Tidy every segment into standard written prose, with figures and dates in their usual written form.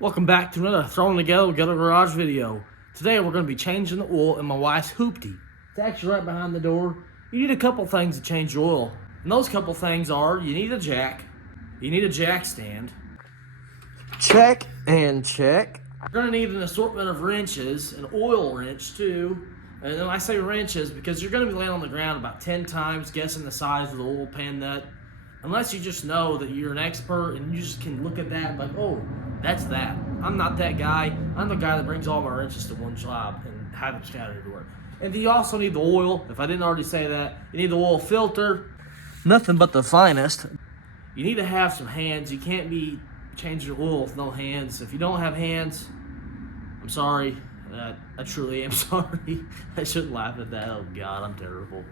Welcome back to another Thrown Together Garage video. Today we're going to be changing the oil in my wife's hoopty. It's actually right behind the door. You need a couple things to change your oil. And those couple things are, you need a jack, you need a jack stand. Check and check. You're going to need an assortment of wrenches, an oil wrench too. And then I say wrenches because you're going to be laying on the ground about 10 times guessing the size of the oil pan nut. Unless you just know that you're an expert and you just can look at that and be like, oh, that's that. I'm not that guy. I'm the guy that brings all my wrenches to one job and have them scattered everywhere. And you also need the oil. If I didn't already say that, you need the oil filter. Nothing but the finest. You need to have some hands. You can't be changing your oil with no hands. If you don't have hands, I'm sorry. I truly am sorry. I shouldn't laugh at that. Oh God, I'm terrible.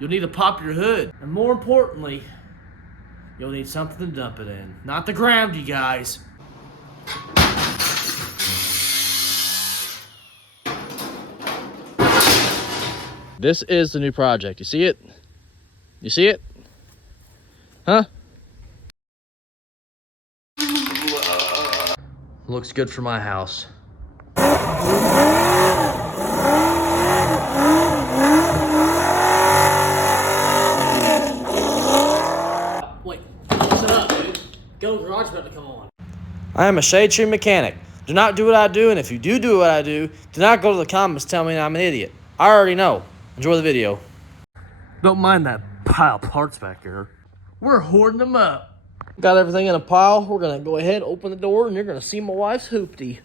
You'll need to pop your hood. And more importantly, you'll need something to dump it in. Not the ground, you guys. This is the new project. You see it? You see it? Huh? Looks good for my house. Wait, shut up, dude. Go Garage about to come on. I am a shade tree mechanic. Do not do what I do, and if you do what I do not go to the comments tell me I'm an idiot. I already know. Enjoy the video. Don't mind that pile of parts back here. We're hoarding them up. Got everything in a pile. We're gonna go ahead, open the door, and you're gonna see my wife's hoopty.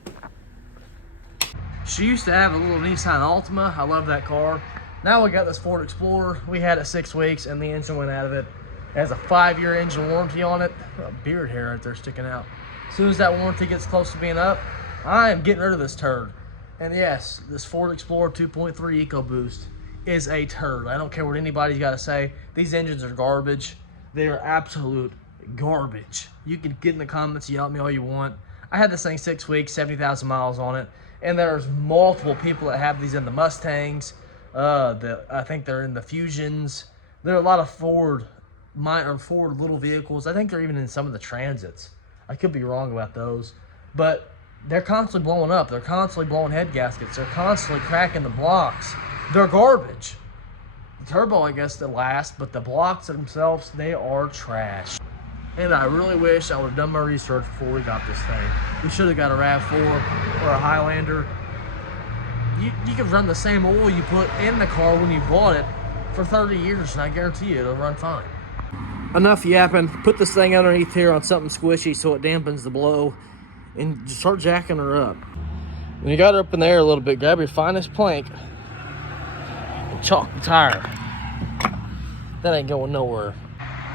She used to have a little Nissan Altima. I love that car. Now we got this Ford Explorer. We had it 6 weeks and the engine went out of it. It has a 5-year engine warranty on it. A beard hair right there sticking out. As soon as that warranty gets close to being up, I am getting rid of this turd. And yes, this Ford Explorer 2.3 EcoBoost is a turd. I don't care what anybody's got to say. These engines are garbage. They are absolute garbage. You can get in the comments, yell at me all you want. I had this thing 6 weeks, 70,000 miles on it. And there's multiple people that have these in the Mustangs. I think they're in the Fusions. There are a lot of Ford little vehicles. I think they're even in some of the Transits. I could be wrong about those. But they're constantly blowing up. They're constantly blowing head gaskets. They're constantly cracking the blocks. They're garbage. The turbo, I guess, they last, but the blocks themselves, they are trash. And I really wish I would have done my research before we got this thing. We should have got a RAV4 or a Highlander. You could run the same oil you put in the car when you bought it for 30 years, and I guarantee you it'll run fine. Enough yapping. Put this thing underneath here on something squishy so it dampens the blow, and just start jacking her up. When you got her up in the air a little bit, grab your finest plank and chalk the tire. That ain't going nowhere.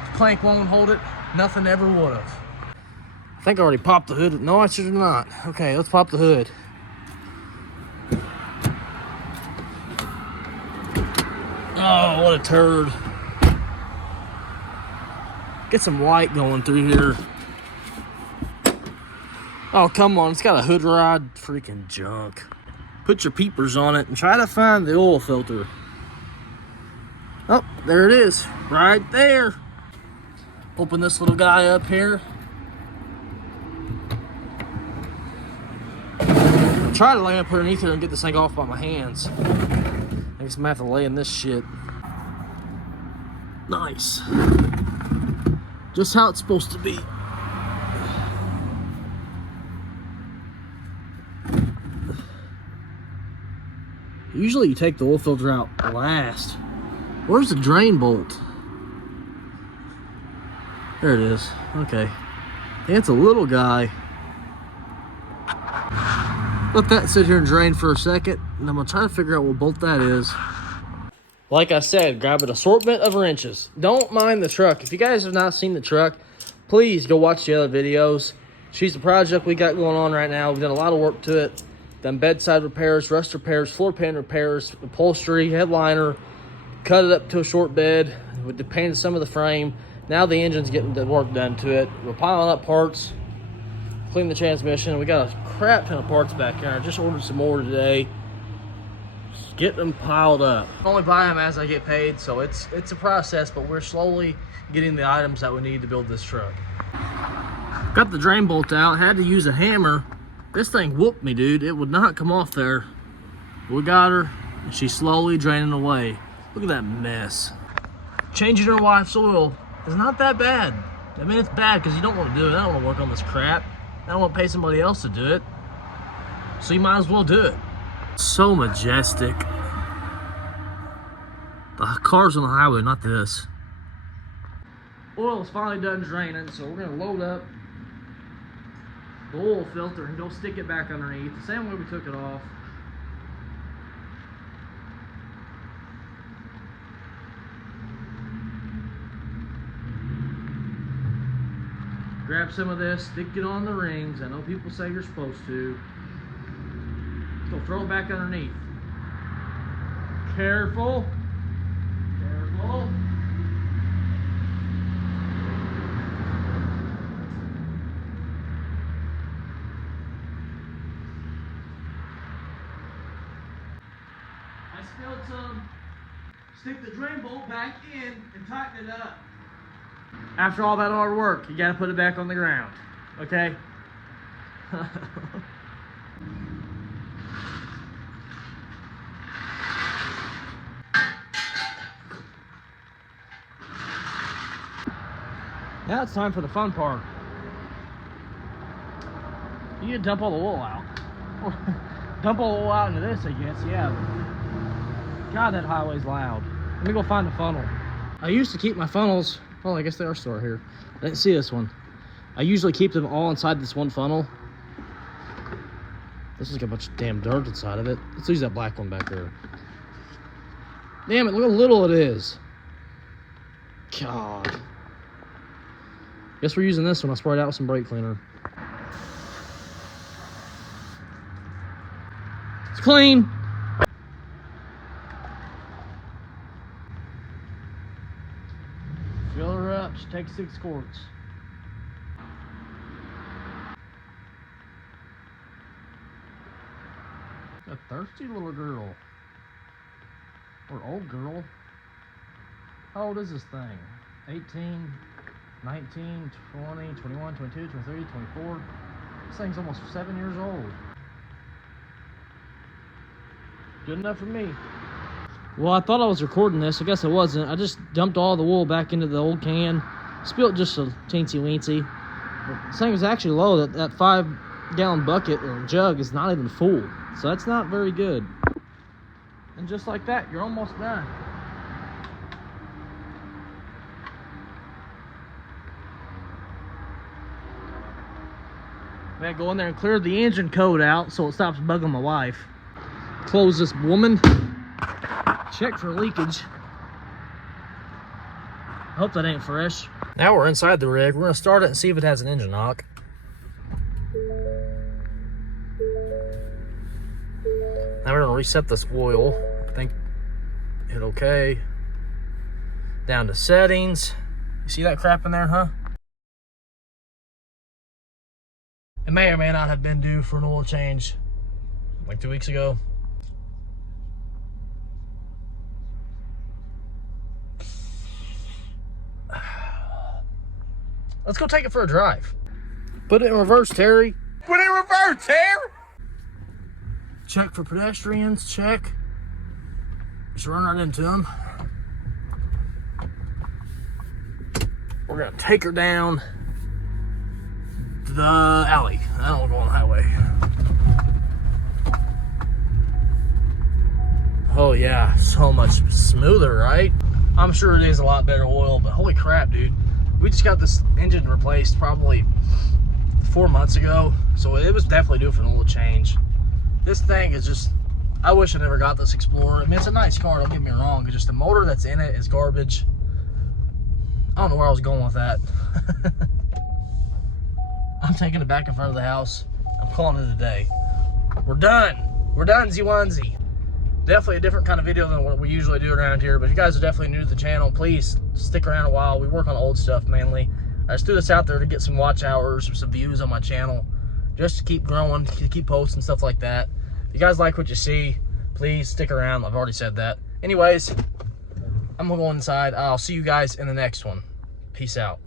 If plank won't hold it, nothing ever would have. I think I already popped the hood. No, I should have not. Okay, let's pop the hood. Oh, what a turd. Get some light going through here. Oh, come on. It's got a hood rod. Freaking junk. Put your peepers on it and try to find the oil filter. Oh, there it is. Right there. Open this little guy up here. Try to lay up underneath here and get this thing off by my hands. I guess I'm gonna have to lay in this shit. Nice. Just how it's supposed to be. Usually you take the oil filter out last. Where's the drain bolt? There it is. Okay. It's a little guy. Let that sit here and drain for a second, and I'm gonna try to figure out what bolt that is. Like I said, grab an assortment of wrenches. Don't mind the truck. If you guys have not seen the truck, please go watch the other videos. She's the project we got going on right now. We've done a lot of work to it. Done bedside repairs, rust repairs, floor pan repairs, upholstery, headliner, cut it up to a short bed. We painted some of the frame. Now the engine's getting the work done to it. We're piling up parts, clean the transmission. We got a crap ton of parts back here. I just ordered some more today. Just get them piled up. I only buy them as I get paid, so it's a process, but we're slowly getting the items that we need to build this truck. Got the drain bolt out, had to use a hammer. This thing whooped me, dude. It would not come off there. We got her, and she's slowly draining away. Look at that mess. Changing her wife's oil is not that bad. I mean, it's bad because you don't want to do it. I don't want to work on this crap. I don't want to pay somebody else to do it. So you might as well do it. So majestic. The car's on the highway, not this. Oil is finally done draining, so we're gonna load up the oil filter and go stick it back underneath the same way we took it off. Grab some of this, stick it on the rings. I know people say you're supposed to. So throw it back underneath. Careful. Careful. I spilled some. Stick the drain bolt back in and tighten it up. After all that hard work, you gotta put it back on the ground, okay? Now it's time for the fun part. You can dump all the oil out. Dump all the oil out into this, I guess, yeah. God, that highway's loud. Let me go find the funnel. I used to keep my funnels. Oh, I guess they are still here. I didn't see this one. I usually keep them all inside this one funnel. This has got a bunch of damn dirt inside of it. Let's use that black one back there. Damn it, look how little it is. God. Guess we're using this one. I'll spray it out with some brake cleaner. It's clean. Fill her up. She takes 6 quarts. A thirsty little girl. Or old girl. How old is this thing? 18, 19, 20, 21, 22, 23, 24. This thing's almost 7 years old. Good enough for me. Well, I thought I was recording this. I guess I wasn't. I just dumped all the wool back into the old can. Spilled just a teensy-weensy. This thing is actually low. That 5-gallon bucket or jug is not even full. So that's not very good. And just like that, you're almost done. I gotta go in there and clear the engine code out so it stops bugging my wife. Close this woman. Check for leakage. Hope that ain't fresh. Now we're inside the rig. We're gonna start it and see if it has an engine knock. Now we're gonna reset this oil. I think hit okay. Down to settings. You see that crap in there, huh? It may or may not have been due for an oil change like 2 weeks ago. Let's go take it for a drive. Put it in reverse, Terry. Put it in reverse, Terry. Check for pedestrians, check. Just run right into them. We're gonna take her down the alley. I don't want to go on the highway. Oh yeah, so much smoother, right? I'm sure it is a lot better oil, but holy crap, dude. We just got this engine replaced probably 4 months ago, so it was definitely due for an oil change. This thing is just, I wish I never got this Explorer. I mean, it's a nice car, don't get me wrong, but just the motor that's in it is garbage. I don't know where I was going with that. I'm taking it back in front of the house. I'm calling it a day. We're done. We're done, Z1Z. Definitely a different kind of video than what we usually do around here, but if you guys are definitely new to the channel, please stick around a while. We work on old stuff mainly. I just threw this out there to get some watch hours or some views on my channel, just to keep growing, to keep posting, stuff like that. If you guys like what you see, please stick around. I've already said that. Anyways, I'm gonna go inside. I'll see you guys in the next one. Peace out.